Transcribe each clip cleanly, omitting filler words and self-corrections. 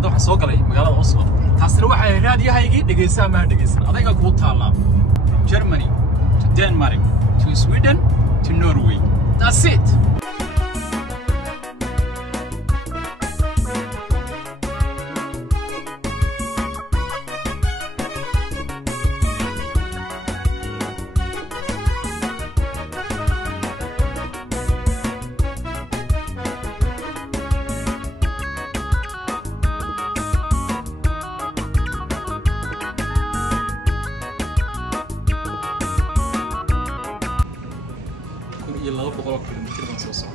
hadda waxaan soo galay magaalada Oslo taasina waxay raadiyahaygii dhageysaa ma dhageysan adayga ku taala Germany to Denmark to Sweden to Norway. That's it. يلا بقول لك كلمتين مصوصة.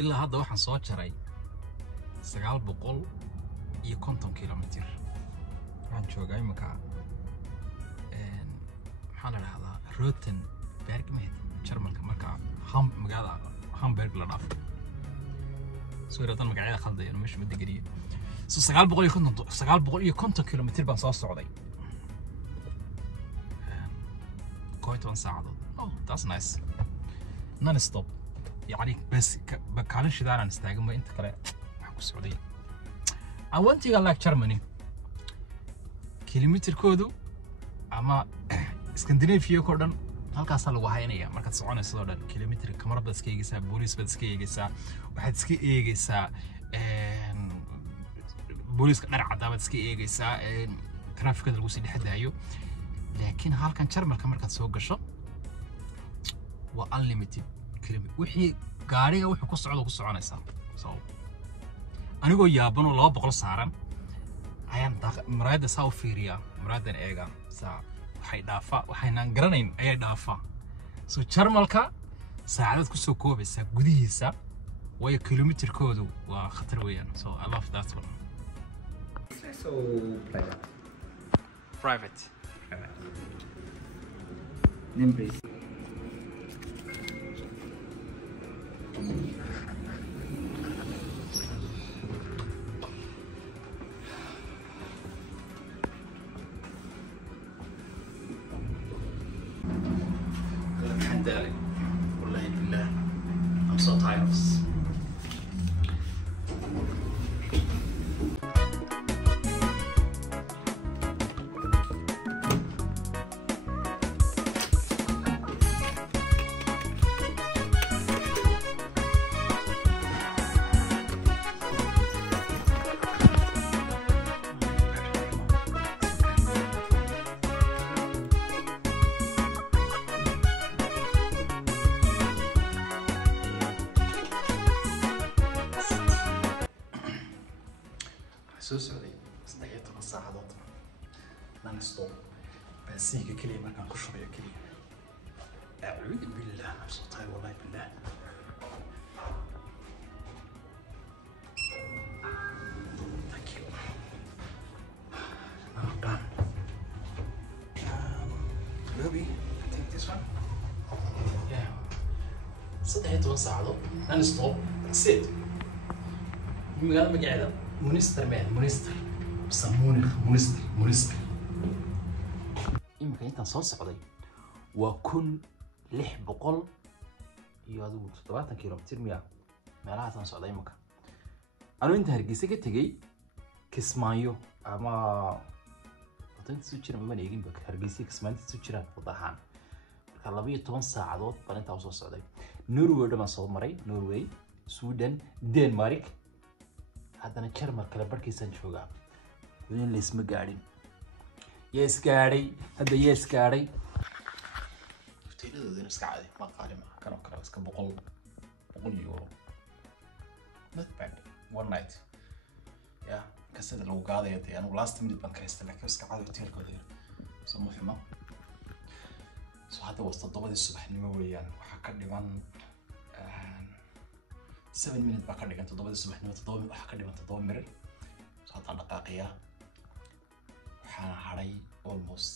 إلا هذا واحد صوت شري سجال بقول يكونتم كيلومتر عن شو جاي مكان حنا هذا روتن بيرج مهد شرمل كمكان مقعد هامبرغ لناف سوري أنا مقعد خالد يعني مش مدقري سجال بقول يكونتم كيلومتر بس السعودية كويتون ساعة that's nice non stop يعني بس بكالش دارنا نستعجل أنت كلا حكوا السعودية. أولتي قال لك Germany كيلومتر كودو أما اسكندنافيا كودن هالكاسل وهاينية مركز صعونة صدرن كيلومتر كمرة بس كي يجسا بوليس بس كي يجسا واحد سكي يجسا بوليس نرى عذاب بس كي يجسا ترافيك هذا الوسيل حد هايو لكن هالكان Germany كمركز سوق الشو unlimited وحي قارية وحي كسر عنيسا أنا أقول يابان ولا بقول صارم أيام مراد ساو فيريا مراد إيجا سا وحي دافع وحي نانجرنين أي دافع شرمالكا ساعات كسر كوب سا جديه سا ويا كيلومتر كودو وخطر ويان I love that one. So private. Nimbrys. والله بالله I'm so tired of this. سوسولي استعيت نص ساعات نان ستوب بنسيك كلمة كان خشوا يا كلمة أعوذ بالله صوتي والله بالله Thank you. Now done. Ruby, take this one. Yeah. استعيت نص ساعات نان ستوب sit. المقالة مقعدة منستر مان منستر بسمونه منستر يمكن أنت صوص عضي وكن لح بقول يادو 7 كيلومتر مياه مالها تنص عضي مكان أنا أنت هرجيسة كتجي كسمايو أما وطنت سوتشر ما نيجين بك هرجيسة كسمانت سوتشرات وضحان labiyo 10 saacadood baan intaa soo socday Norway dhama soo maray Norway Sweden Denmark haddana Jarmal kala barkiisan joogaa ween la isma gaadhin yes gaadhay hadda yes gaadhay hoteeladooda iska caadi ma qaali ma kan oo kale iska 100 euro not bad one night yeah kasada lagu gaadaya anu last minute baan kaystay laakiin iska caadi hoteelkooda soo muhiima so hadda wasta 7 subaxnimo weeyaan waxa ka dhiman 7 minutes baa ka dhigan 7 subaxnimo 7 waxa ka dhiman 7 mirir so hadda dhaqaaqiya waxaan haray almost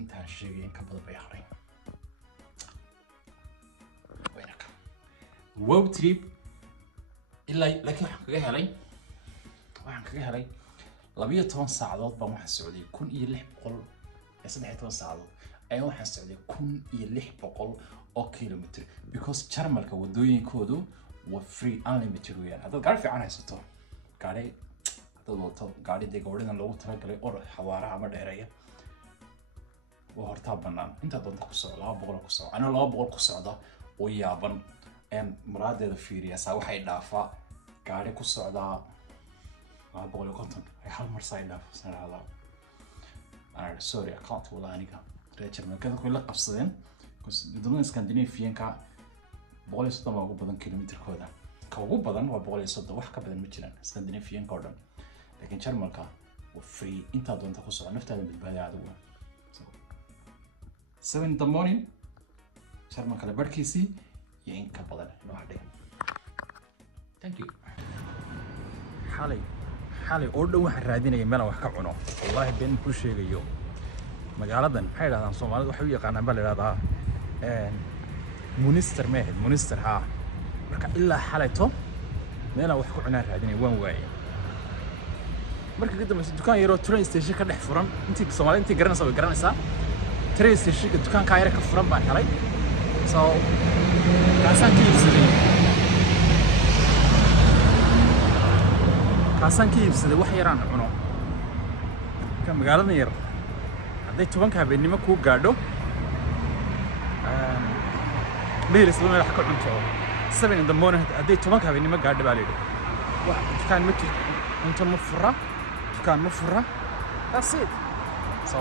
intaan sheegay in ka badan bay haray weynaka road trip ilaa laakiin waxaan kaga helay 12 saacadood baan waxaan socday 1600 saacadood ayaan waxaan socday 1600 oo kilometer because Jarmalka wadooyinkoodu waa free unlimited weeyaan hadda gaari fiican haysato gaari gaari deegaawada loogu talagalay oo xawaaraha ama dheereeya oo horta banaan inta doonta ku socdo 200 ku socdo ana 200 ku socdo oo yaaban muraadeeda fiiriya saa waxay dhaafaa gaari ku socda 250 ay hal mar say dhaaf sanada ana sorry I can't wala aniga reecher ma kan la qabsadeen dadka Scandinavian-ka 130 ugu badan kilometer-kooda ka ugu badan waa 130 wax ka badan ma jiraan Scandinavian-ka oo dhan laakiin Jarmalka waa free inta doonta ku socdo naftaada badbaadiya adigu 7 in the morning Jarmalka la barkiisi iyo in ka badan loo hadhay thank you xalay oo dhow waxaan raadinayay meel wax ka cuno wallahi been ku sheegayo magaaladan waxay yiraahdaan Soomaalidu waxay u yaqaanaan bal yiraahdaa Munster mehed Munster ha marka ilaa xalayto meel wax ku cunaan raadinay waan waayay marka kadib dukaan yaro train station ka dhex furan intii Soomaali intii garanaysaa train station ka dukaan ka yar ka furan baan helay so kaasaan ka iibsaday wax yaraan cuno ka magaaladan yar hadday 10 habeenimo ku gaadho meelis loo wax ka cunto 7 in the morning hadday 10 habeenimo gaadho baa leeyahay wax dukaan ma inta ma fura that's it so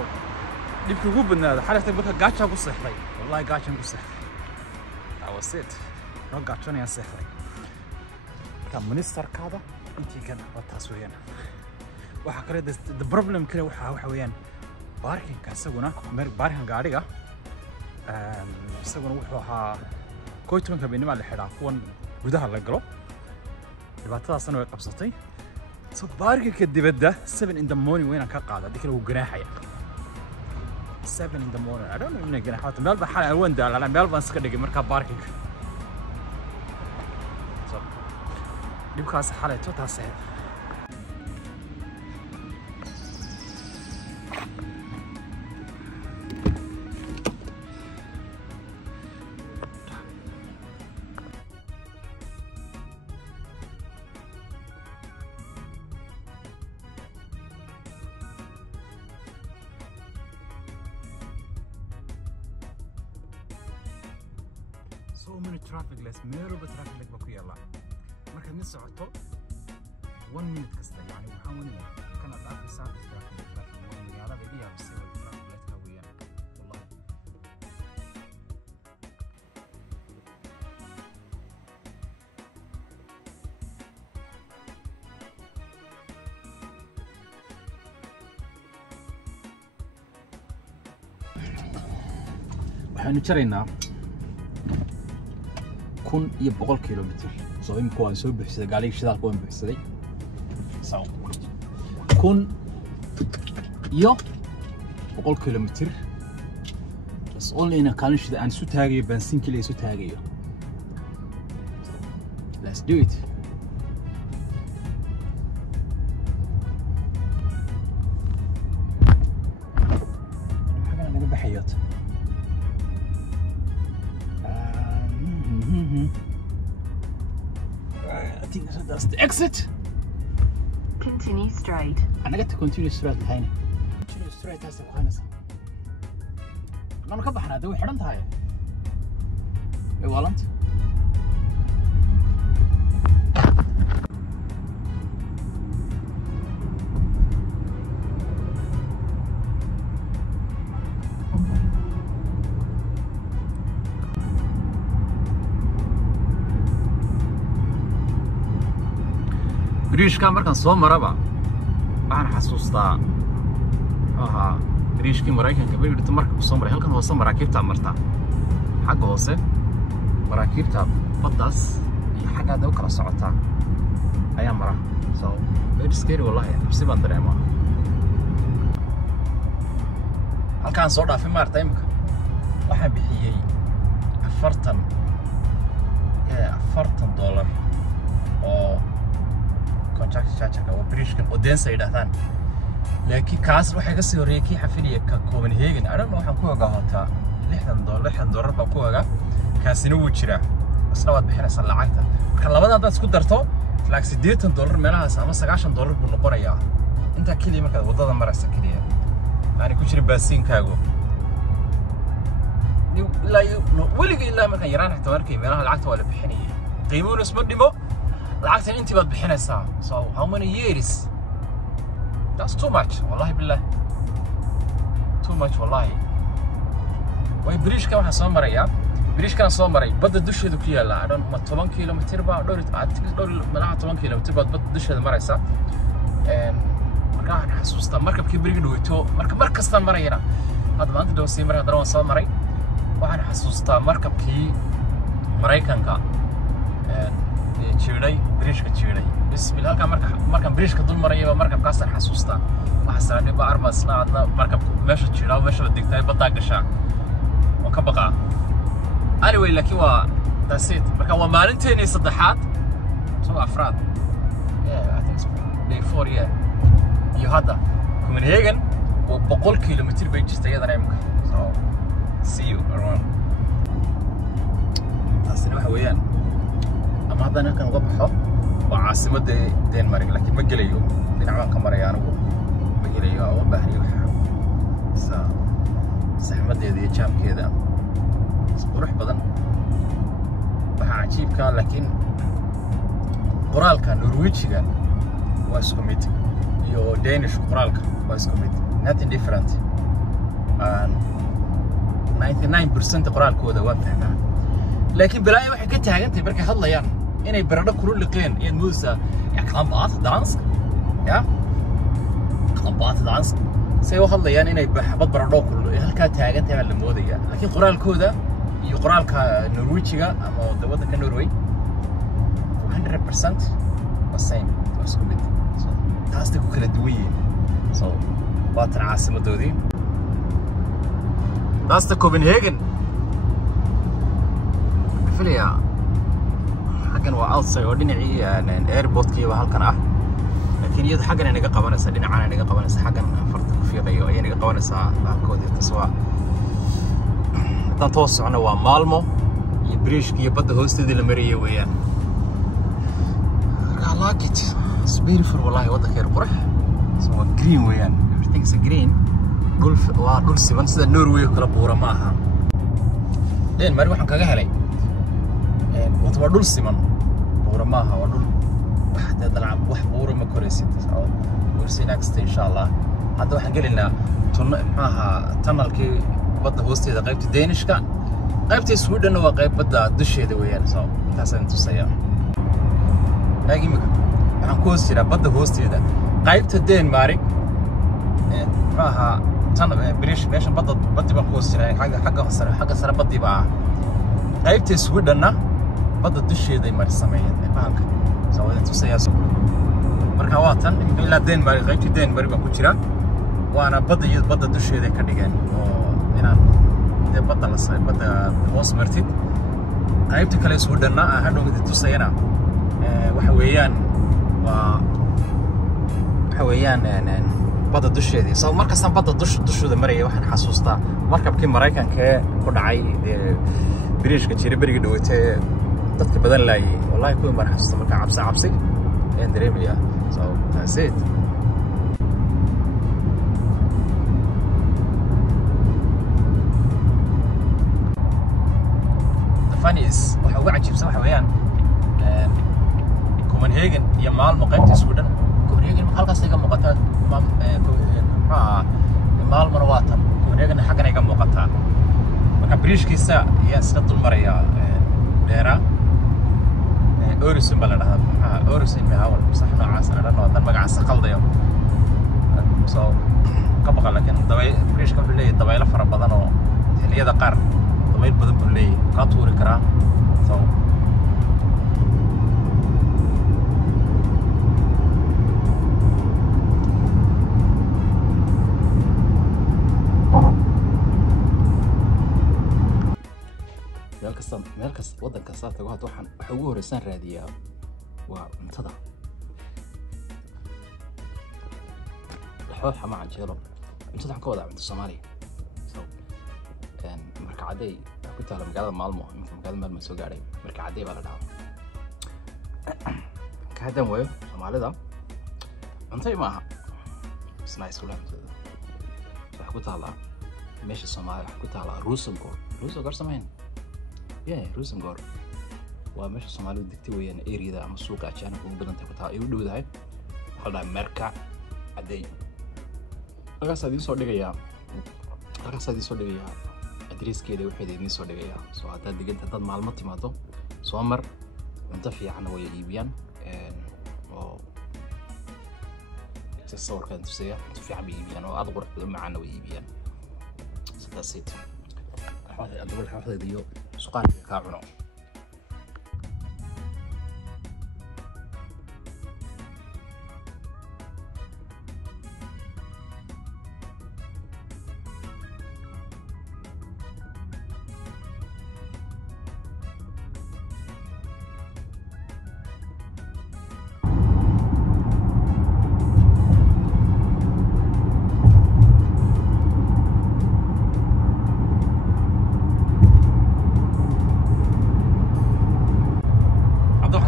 dibku ugu badnaada xalay marka gaacha ku seexday wallahi gaachan ku seexday that was it no gaachan ya seexday ka minister kaada intii kan wataas weeyaan waxa kale the problem kale waxa weeyaan parking ka isaguna parking gaariga isaguna wuxuu ahaa kooytoonka beenima la xidhaa kuwan gudaha la galo dhibaatadaasna way qabsatay so parking ka dibadda 7 in the morning weeyaan ka qaada dikala uu ganaaxaya 7 in the morning I don't know ganaaxata meel ba xal alwan daalana meel baan iska dhigay marka parking so dibkaas xalay taas so many traffic lights meeruba traffic light ku yaala marka mid socoto 1 minute kasta yani waxaan wanayaa kana dhaafaysaa traffic magaalada iyo si traffic light ka weeyaan wallahi waxaanu jaraynaa 100 kilometer so imku waan soo bixisay gaariga shidaalka waan bixisay so 100 kilometer bas only in a kaalin aan isu taagayo bensin kaliya isu taagayo let's do it maxaa naga baxayo I think that's the exit. Continue straight. أنا قلت continue straight الحين. Continue straight هسه وخانسة. أنا كبحنا دوي حرمت هاي. والله بريشكا مركان soo maraba waxaan xasuustaa بريشكii Mareykanka bariga marka soo maray halkan hoose maraakiibta marta xagga hoose maraakiibta baddaas iyo xagga u kala socota ayaa mara so very scary wallahi si baan dareemaa halkaan soo dhaafay maartay imka waxaan bixiyay $40 oo contract charge oo British-kan oo deen saydahan laakiin kaas waxay ka soo horeeyay kii xafiliye ka Copenhagen aragna waxaan ku ogaa hotaa $60 baa ku ogaa kaasina wuu jiraa isla wad bixinaysa lacagta marka labada dad isku darto flag $80 meelahaas ama $90 buu noqonayaa inta kaliya marka wadada maraysa kaliya aan ku jiray baasiinkaagu weliga ilaa marka yaraan xitaa markay meelaha lacagta waa la bixinayay qiimuhu isma dhimo lacagtan intii baad bixinaysaa so how many years that's too much wallahi billah too much wallahi way bridge-ka waxa soo maraya bridge-kan soo maray badda dusheedu ku yaala adon ma 10 kilomitir ba dhowr malaha 10 kilomitir baad badda dusheeda maraysa marka waxaan xasuustaa markabkii bariga dhaweyto mar kasta marayna hadda maanta dhow sii maray hadda waan soo maray waxaan xasuustaa markabkii Mareykanka jiray bridge-ka jiray bismillah halka markaan bridge-ka dul marayay markabkaas aan xasuustaa waxa saarnay ba armasna adna markabku meesha jiray meesha digtay badda gashaa oo ka baqa anyway laakiin waa taasiid marka waa maalinteeni saddexaad soo afraad I think so day 4 year iyo hadda Copenhagen oo 100 kilomitir bay jirtay iyadana imka so see you around taasina waxa weeyaan ama hadda kan uga baxo waa caasimadda Denmark laakiin ma gelayo dhinacaan ka maraya anigu ma gelayo oo bahri waxa saxmadeeda iyo jaamkeeda qurux badan waxa cajiibka laakiin qoraalka Norwegiga waa isku mid iyo Danish qoraalka waa isku mid nothing different and 99% qoraalkooda waa fahmaa laakiin balaayo waxay ka taagantay markay hadlayaan inay baradho kulul liqeen iyo muusa ya klambaat dansk ya klambaat dansk say u hadlayaan inay baxbad baradho kulul halka taagantay la moodaya laakiin qoraalkooda iyo qoraalka Norwegiga ama waddanka Norway 100% the same isku mid so taas ku kala duwan yihiin so waa tan caasimadoodii that's the Copenhagen filia xagan waa outside oo dhinacii airport-kii waa halkan ah laakiin iyada xagan ay naga qabanaysa dhinacana ay naga qabanaysa xagan farta ku fiiqayo ay naga qabanaysa halkoodii taswa tan toos socona waa Malmo iyo bridge-kii badda hoosteedii la mariyay weeyaan I like it it's beautiful wallahi waddanka yar qurux so green weeyaan everything is green golf waa dhul siban sida Norway kala buura ma aha Denmark waxaan kaga helay waa dhul siman buura ma aha waa dhul waxda dalcab wax buura ma koraysid oo we'll next insha Allah hadda waxaan gelinaa tunnelkii badda hoosteeda qaybta Danish-ka qaybta Sweden waa qayb badda dusheeda weeyaan so taas aan tusaya laakiin waxaan ku hoos jiraa badda hoosteeda qaybta Denmark British meesha badda baan ku hoos jiraa xagga sare baddi baa qaybta Sweden-na badda dusheeda ay marsameeyeen baanka soo wada tusaya marka waa tan ilaa Denmark qaybta Denmark baan ku jiraa waana badda dusheeda ka dhigeen oo inaan badda la sameeyo badda hoos martid qaybta kale Sweden-na hadhow mid tusayana waxa weeyaan badda dusheedii soo markaas badda dusheeda marayay waxaan xasuustaa markabkii Mareykanka ku dhacay bridge-ka jiray bariga dhaweetay dadka badan laayay wallahi ku iman xasuusta marka cabsi aan dareemaya so that's it funny is waxa ugu cajiibsan waxa weeyaan Copenhagen iyo Malmo qaybta Sweden Copenhagen halkaas ay ka muuqataa Malmo waa tan Copenhagen xaggan ay ka muuqataa marka bridge-kiisa ayaa isla dul maraya dheera Öresund baa la dhahaa Öresund ma hawl sax noocaas aan dhano dan magacaas qaldayo so ka baqal laakiin bridge-ka wuxuu leeyahay dabaylo fara badan oo xilliyada qaar dabayl badan buu leeyahay ka tuuri karaa so meel kasta waddan kasta tago hadda waxaan waxa ugu horreysaan raadiyaa waa cuntada xooxa ma canjeelo cuntada waxaan ka wadaa cunto Soomaaliya so marka caday ku taala magaalada Malmo magaalada Malmo soo gaaray marka caday baa la dhahaa ka hadan wayo Soomaalida cunto ma aha isna isku laabtada wax ku taala meesha Soomaaliya wax ku taala Rosengård sameyn Rosengård waa meesha Soomaalidu degtay weeyaan area ama suuqa ajaan ugu badan tahay ku tahay u dhawdahay waxa Marka caday halkaas aad soo dhigaya adreeskeeda waxay idin soo dhigaya soo hadda diganta dad maalmo timaado soo mar cunto fiican way iibiyaan oo sawirkan tusaya cunto fiican bay iibiyaan oo aad qurux badan macaan way iibiyaan sidaas ay adoo xaflada iyo suqaan ka cuno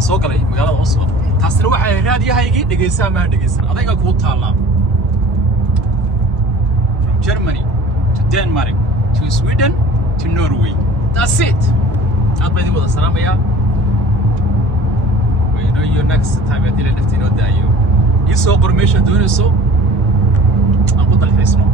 soo galay magaalada Oslo taasina waxa ay raadiyahaygii dhageysaa ma dhageysan adayga ku taala from Germany to Denmark to Sweden to Norway that's it aad bay wada salaamaya we know you next time adila naftiino daayo isoo qormeesha doonayso aan ku dalxiisno